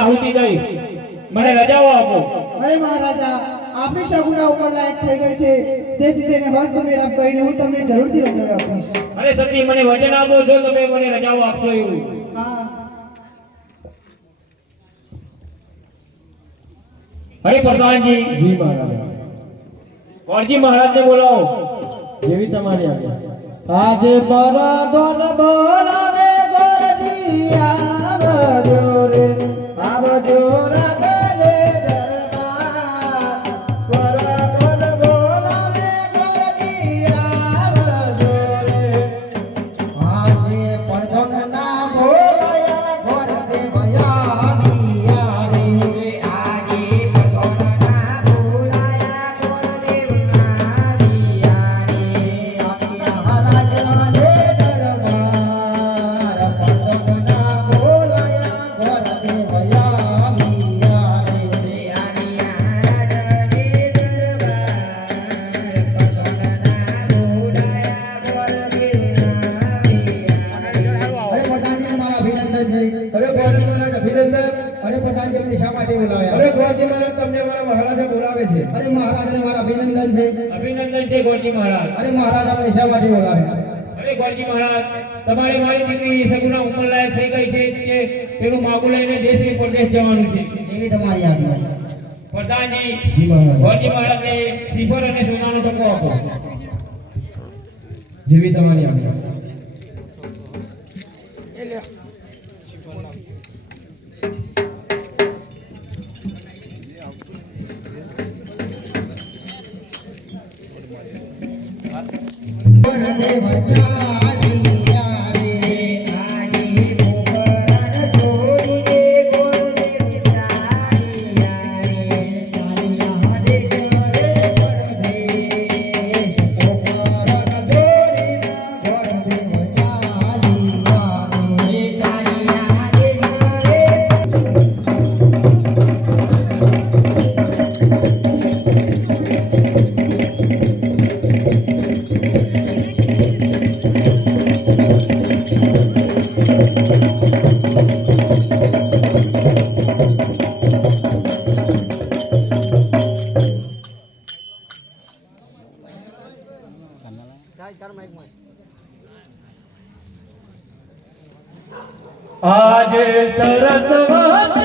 આહુતિ દઈ મને રજાઓ આપો। અરે મહારાજા આપની શગુના ઉપર લાયક થઈ ગઈ છે તેથી તેને હસ્ત મેળાપ કરીને હું તમને જરૂરથી રજાઓ આપીશ। અરે સતી મને વચન આપો જો તમે મને રજાઓ આપશો એવું। હા અરે પ્રધાનજી જી મહારાજા ગોરજી મહારાજને બોલાવો। જેવી તમારી આજ્ઞા। આજે પરાધન બોલાવે ગોરજી આવજો રે આવજો રાગલે દરબાર પરાધન બોલાવે ગોરજી આવજો રે આજે પરધન ના બોલાયા ગોર દેવયા દિયા રે આજે પરધન ના બોલાયા ગોર દેવના દિયા રે મહારાજ ને દરબાર પરધન ના બોલાયા ગોર દેવયા દિયા રે અરે પ્રધાનજી અભિનંદન અરે પ્રધાનજી મને શા માટે બોલાવ્યા? અરે ગોરજી મહારાજ તમને મારા મહારાજા બોલાવે છે। અરે મહારાજને મારા અભિનંદન છે। અભિનંદન છે ગોરજી મહારાજ। અરે મહારાજ મને શા માટે બોલાવ્યા? અરે ગોરજી મહારાજ તમારી મારી દીકરી સગુના ઉંમર લાયક થઈ ગઈ છે કે તેનું માગું લઈને દેશ કે પરદેશ જવાનું છે। એવી તમારી આજ્ઞા। પ્રધાનજી જી મહારાજ ગોરજી મહારાજને શ્રીફળ અને સોનાનો ટકો આપો। જેવી તમારી આજ્ઞા। આજે સરસ્વતી